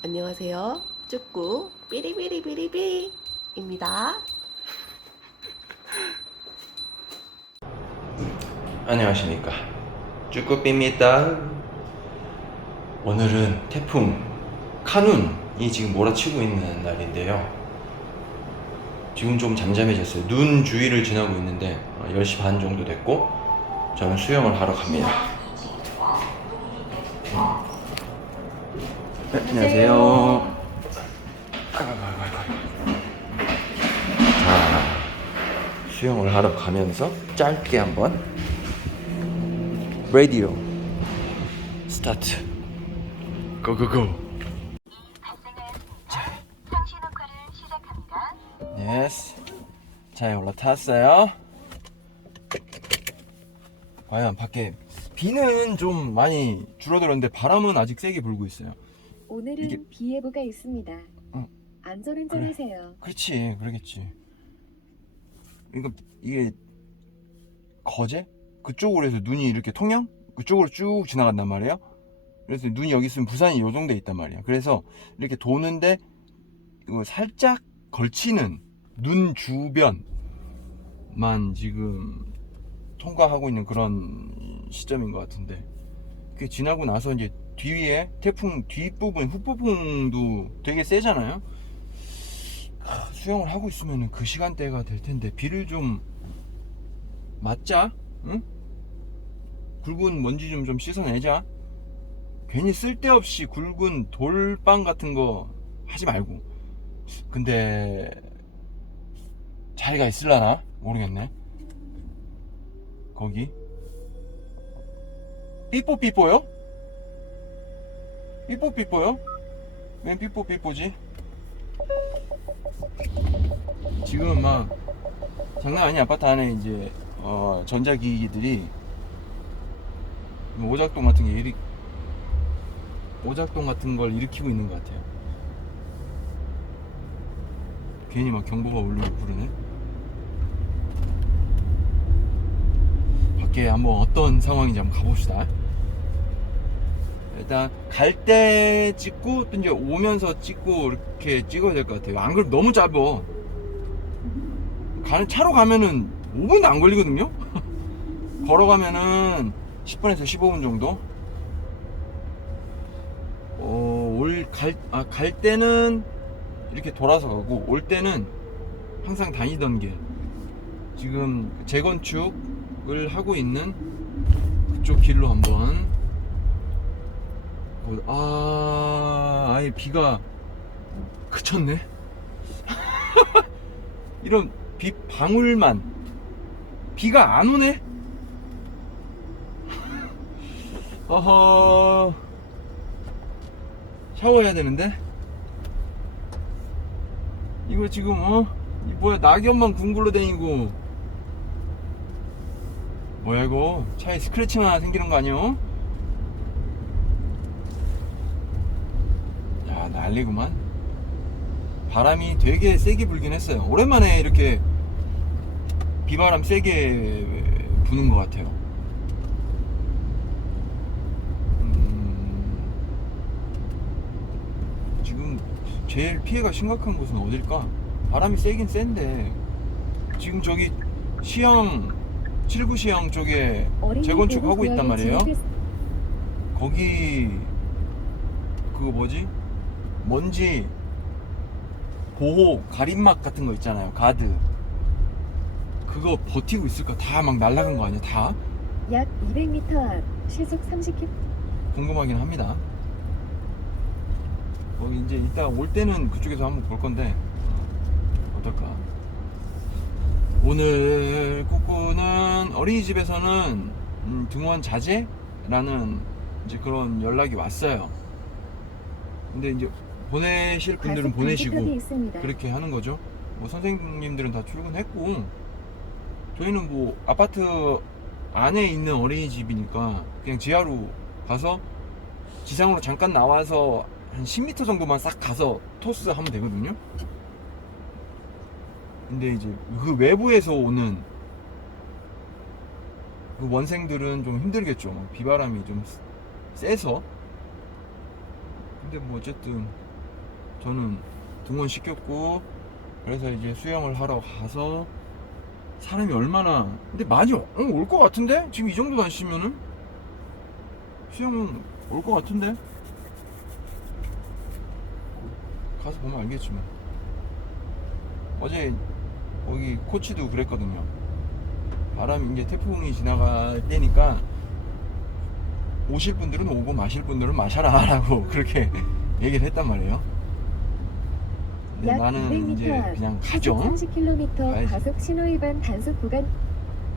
안녕하세요. 쭈꾸 삐리삐리삐리삐리입니다. 안녕하십니까. 쭈꾸삐입니다. 오늘은 태풍 카눈이 지금 몰아치고 있는 날인데요. 지금 좀 잠잠해졌어요. 눈 주위를 지나고 있는데 어, 10시 반 정도 됐고 저는 수영을 하러 갑니다 네, 안녕하세요. 아이고, 아이고, 아이고, 아이고. 자 수영을 하러 가면서 짧게 한번 라디오 스타트. 고고고. 시작합니다. 예스. 차에 올라탔어요. 과연 밖에 비는 좀 많이 줄어들었는데 바람은 아직 세게 불고 있어요 오늘은 이게- 비 예보가 있습니다. 어. 안전운전하세요. 그렇지 그러겠지 이거 이게 거제 그쪽으로 해서 눈이 이렇게 통영 그쪽으로 쭉 지나간단 말이에요 그래서 눈이 여기 있으면 부산이 요 정도에 있단 말이야 그래서 이렇게 도는데 이거 살짝 걸치는 눈 주변만 지금 통과하고 있는 그런 시점인 것 같은데 그게 지나고 나서 이제 뒤에 태풍 뒷부분 후폭풍도 되게 세잖아요. 하, 수영을 하고 있으면 그 시간대가 될 텐데 비를 좀 맞자? 응? 굵은 먼지 좀 좀 씻어내자. 괜히 쓸데없이 굵은 돌빵 같은 거 하지 말고. 근데 자리가 있을라나? 모르겠네. 거기? 삐뽀삐뽀요? 삐뽀삐뽀요? 웬 삐뽀삐뽀지? 지금 막 장난 아니야 아파트 안에 이제 어, 전자기기들이 뭐 오작동 같은 게 일으 오작동 같은 걸 일으키고 있는 것 같아요. 괜히 막 경보가 울리고 그러네. 밖에 한번 어떤 상황인지 한번 가봅시다. 일단 갈 때 찍고 또 이제 오면서 찍고 이렇게 찍어야 될 것 같아요. 안 그러면 너무 짧아. 가는 차로 가면은 5분도 안 걸리거든요. 걸어가면은 10분에서 15분 정도. 어, 올, 갈, 아, 갈 때는 이렇게 돌아서 가고, 올 때는 항상 다니던 길. 지금 재건축을 하고 있는 그쪽 길로 한번. 어, 아, 아예 비가 그쳤네. 이런 비 방울만. 비가 안 오네? 어허 샤워해야 되는데 이거 지금 어? 이 뭐야 낙엽만 궁굴러 다니고 뭐야 이거 차에 스크래치 하나 생기는 거 아니야? 야 난리구만 바람이 되게 세게 불긴 했어요 오랜만에 이렇게 비바람 세게 부는 것 같아요 음, 지금 제일 피해가 심각한 곳은 어딜까? 바람이 세긴 센데 지금 저기 시형 칠구 시형 쪽에 재건축하고 있단 말이에요. 거기 그거 뭐지? 먼지 보호 가림막 같은 거 있잖아요. 가드. 그거 버티고 있을까? 다 막 날아간 거 아니야? 다? 약 200m 앞 시속 30km 궁금하긴 합니다. 어, 이제 이따 올 때는 그쪽에서 한번 볼 건데 어, 어떨까? 오늘 꾸꾸는 어린이집에서는 음, 등원 자제라는 이제 그런 연락이 왔어요. 근데 이제 보내실 분들은 과속 보내시고. 그렇게 하는 거죠. 뭐 선생님들은 다 출근했고 저희는 뭐 아파트 안에 있는 어린이집이니까 그냥 지하로 가서 지상으로 잠깐 나와서 한 10m 정도만 싹 가서 토스 하면 되거든요. 근데 이제 그 외부에서 오는 그 원생들은 좀 힘들겠죠. 비바람이 좀 세서. 근데 뭐 어쨌든 저는 등원 시켰고 그래서 이제 수영을 하러 가서 사람이 얼마나 근데 많이 올 것 같은데? 지금 이 정도 날씨면은? 수영은 올 것 같은데? 가서 보면 알겠지만. 어제 거기 코치도 그랬거든요. 바람이 이제 태풍이 지나갈 때니까 오실 분들은 오고 마실 분들은 마셔라 라고 그렇게 얘기를 했단 말이에요 약 나는 200m 이제 앞 그냥 시속 가죠 30km 가야지. 과속 신호 위반 단속 구간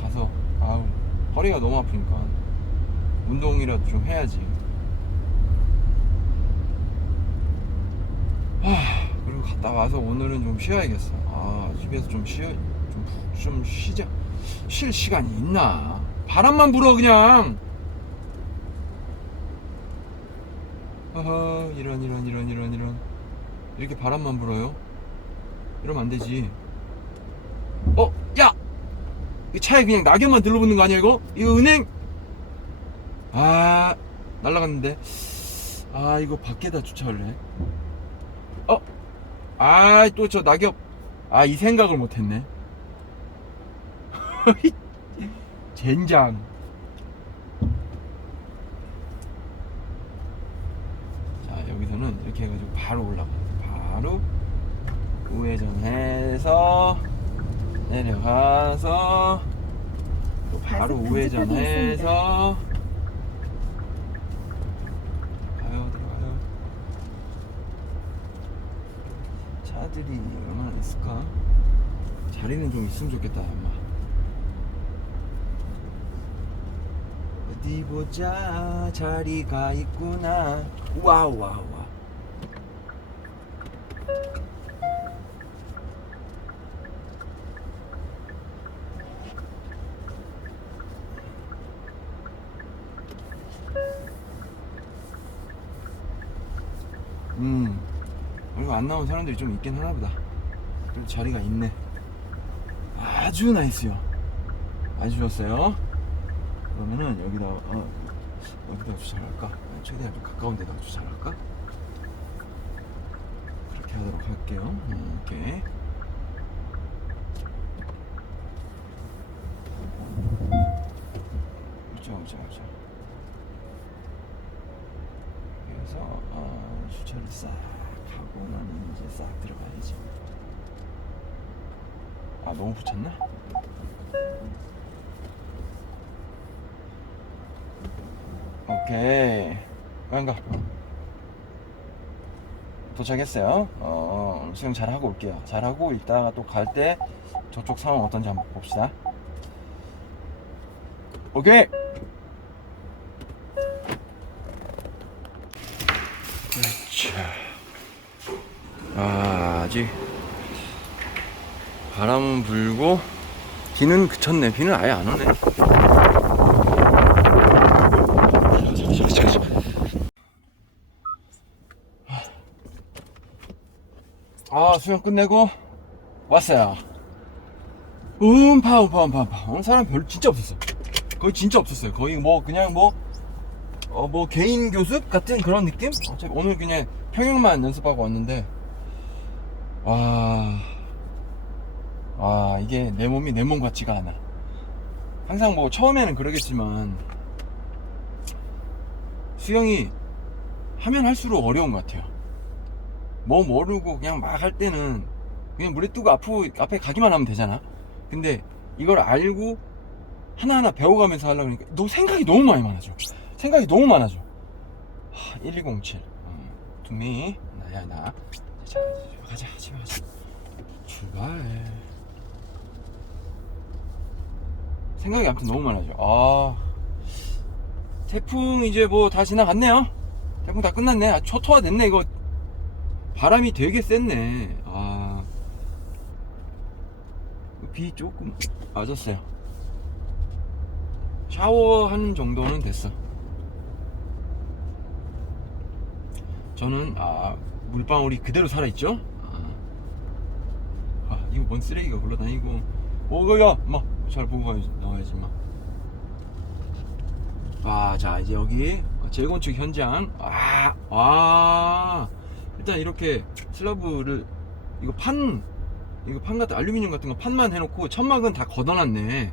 가서 아우 허리가 너무 아프니까 운동이라도 좀 해야지. 하, 그리고 갔다 와서 오늘은 좀 쉬어야겠어. 아 집에서 좀 쉬어 좀, 푹좀 쉬자. 쉴 시간이 있나? 바람만 불어 그냥. 어허 이런 이런 이런 이런 이런 이렇게 바람만 불어요? 이러면 안 되지. 어, 야! 이 차에 그냥 낙엽만 들러붙는 거 아니야 이거? 이거 은행 아 날라갔는데 아 이거 밖에다 주차할래 어? 아 또 저 낙엽 아 이 생각을 못했네 젠장 자 여기서는 이렇게 해가지고 바로 올라가 바로 우회전해서 내려가서 또 바로 우회전해서 가요 들어가요. 차들이 얼마나 있을까? 자리는 좀 있으면 좋겠다 엄마. 어디 보자 자리가 있구나. 와우 와우 와우 사람들이 좀 있긴 하나 보다. 그래도 자리가 있네. 아주 나이스요. 아주 좋았어요. 그러면은 여기다 어, 여기다 주차할까? 최대한 좀 가까운 데다 주차할까? 그렇게 하도록 할게요. 음, 이렇게 그렇죠 그렇죠 그렇죠. 그래서 어, 주차를 싹 싹 들어가야지. 아 너무 붙였나? 오케이. 안가. 도착했어요. 어, 수영 잘 하고 올게요. 잘 하고 이따가 또 갈 때 저쪽 상황 어떤지 한번 봅시다. 오케이. 그렇죠. 아, 아직 바람은 불고 비는 그쳤네. 비는 아예 안 오네. 아, 수영 끝내고 왔어요. 음파, 음파, 음파, 음파. 오늘 사람 별로 진짜 없었어. 거의 진짜 없었어요. 거의 뭐 그냥 뭐 어, 뭐 개인 교습 같은 그런 느낌? 어차피 오늘 그냥 평영만 연습하고 왔는데 와, 와 이게 내 몸이 내 몸 같지가 않아. 항상 뭐 처음에는 그러겠지만 수영이 하면 할수록 어려운 것 같아요. 뭐 모르고 그냥 막 할 때는 그냥 물에 뜨고 앞에 가기만 하면 되잖아. 근데 이걸 알고 하나하나 배워가면서 하려고 하니까 너 생각이 너무 많이 많아져. 생각이 너무 많아져. 하, 1207. 음, 두미. 나야, 나. 자, 집에 가자, 집에 가자. 출발. 생각이 아무튼 너무 많아져. 아. 태풍 이제 뭐 다 지나갔네요. 태풍 다 끝났네. 아, 초토화 됐네, 이거. 바람이 되게 셌네. 아. 비 조금 맞았어요. 샤워하는 정도는 됐어. 저는 아 물방울이 그대로 살아있죠. 이거 뭔 쓰레기가 굴러다니고. 오야, 막잘 보고 가야지, 나와야지, 막. 아, 자 이제 여기 재건축 현장. 아, 아 일단 이렇게 슬라브를 이거 판 이거 판 같은 알루미늄 같은 거 판만 해 놓고 천막은 다 걷어 놨네.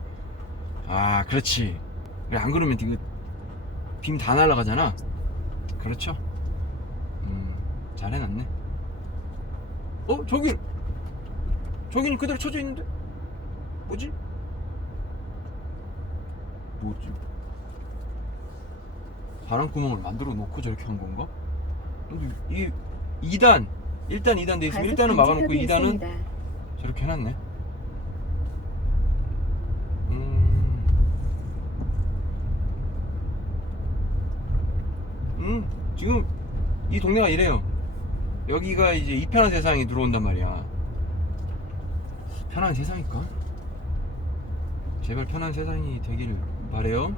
아 그렇지. 그래 안 그러면 이거 빔 다 날아가잖아. 그렇죠? 음 잘 해 놨네. 어 저기 저기는 그대로 쳐져 있는데? 뭐지? 뭐지? 바람구멍을 만들어 놓고 저렇게 한 건가? 근데 이 2단 1단 2단 돼 있으면 1단은 막아놓고 2단은 저렇게 해놨네. 음, 음 지금 이 동네가 이래요. 여기가 이제 이 편한 세상이 들어온단 말이야 편한 세상일까? 제발 편한 세상이 되길 바래요.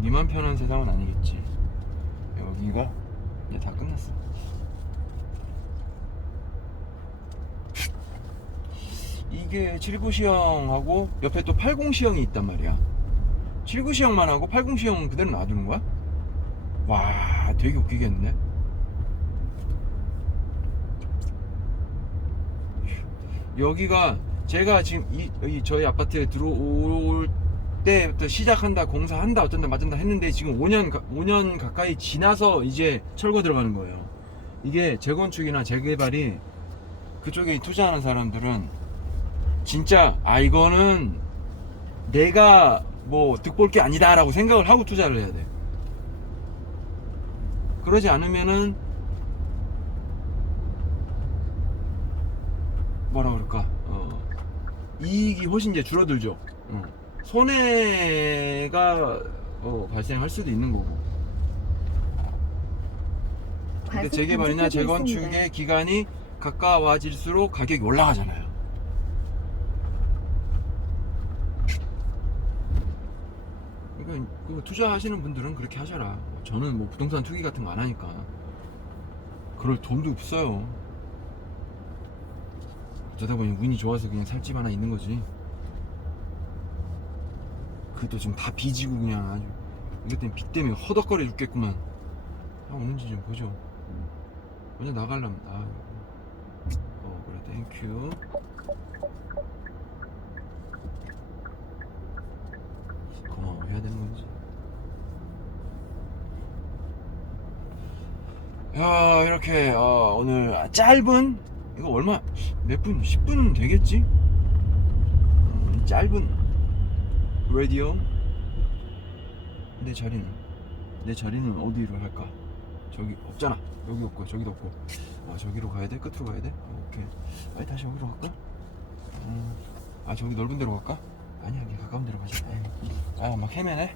니만 편한 세상은 아니겠지. 여기가 이제 다 끝났어 이게 79 시형하고 옆에 또 80 시형이 있단 말이야. 79 시형만 하고 80 시형은 그대로 놔두는 거야? 와 되게 웃기겠는데 여기가 제가 지금 이, 이 저희 아파트에 들어올 때부터 시작한다 공사한다 어쩐다 맞은다 했는데 지금 5년 가- 5년 가까이 지나서 이제 철거 들어가는 거예요. 이게 재건축이나 재개발이 그쪽에 투자하는 사람들은 진짜 아 이거는 내가 뭐 득볼 게 아니다라고 생각을 하고 투자를 해야 돼. 그러지 않으면은 뭐라 그럴까 어, 이익이 훨씬 이제 줄어들죠. 어. 손해가 어, 발생할 수도 있는 거고. 근데 재개발이나 재건축의 기간이 가까워질수록 가격이 올라가잖아요. 그러니까 그 투자하시는 분들은 그렇게 하셔라. 저는 뭐 부동산 투기 같은 거 안 하니까. 그럴 돈도 없어요 어쩌다 보니 운이 좋아서 그냥 살집 하나 있는 거지. 그것도 지금 다 빚이고 그냥 아주. 이것 때문에 빚 때문에 허덕거려 죽겠구만. 아 오는지 좀 보죠. 먼저 나가려면 아 어, 그래 땡큐 고마워 해야 되는 건지. 야 이렇게 어, 오늘 짧은 이거 얼마 몇 분? 10분은 되겠지? 음, 짧은 라디오 내 자리는 내 자리는 어디로 할까? 저기 없잖아 여기 없고 저기도 없고 아 저기로 가야 돼? 끝으로 가야 돼? 어, 오케이 아니 다시 여기로 갈까? 음, 아 저기 넓은 데로 갈까? 아니야 여기 가까운 데로 가자 아막 헤매네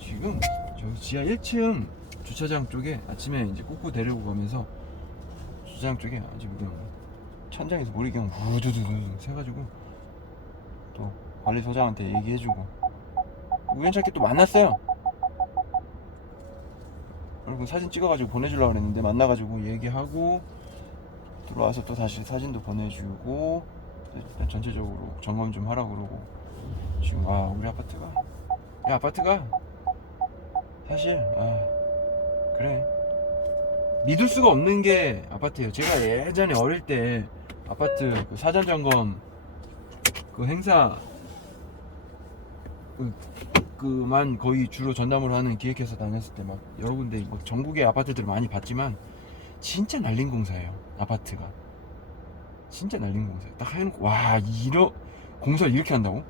지금 저기 지하 1층 주차장 쪽에 아침에 이제 꼬꼬 데리고 가면서 주차장 쪽에 아주 그냥 천장에서 머리 그냥 우두두두 새가지고 또 관리소장한테 얘기해주고 우연찮게 또 만났어요. 그리고 사진 찍어가지고 보내주려고 그랬는데 만나가지고 얘기하고 들어와서 또 다시 사진도 보내주고 전체적으로 점검 좀 하라고 그러고 지금 아 우리 아파트가? 야 아파트가? 사실 아 그래. 믿을 수가 없는 게 아파트예요. 제가 예전에 어릴 때 아파트 그 사전 점검 그 행사 그, 그만 거의 주로 전담으로 하는 기획회사 다녔을 때 막 여러 군데 막 전국의 아파트들을 많이 봤지만 진짜 날린 공사예요 아파트가. 진짜 날린 공사. 딱 해놓고 와 이러 공사를 이렇게 한다고?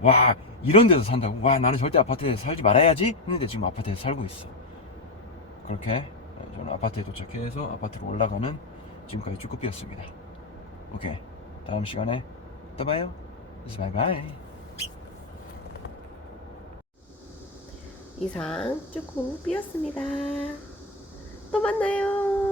와 이런 데서 산다고? 와 나는 절대 아파트에 살지 말아야지 했는데 지금 아파트에 살고 있어 그렇게 어, 저는 아파트에 도착해서 아파트로 올라가는 지금까지 쭈꾸삐였습니다 오케이 다음 시간에 또 봐요 바이바이 이상 쭈꾸삐였습니다. 또 만나요.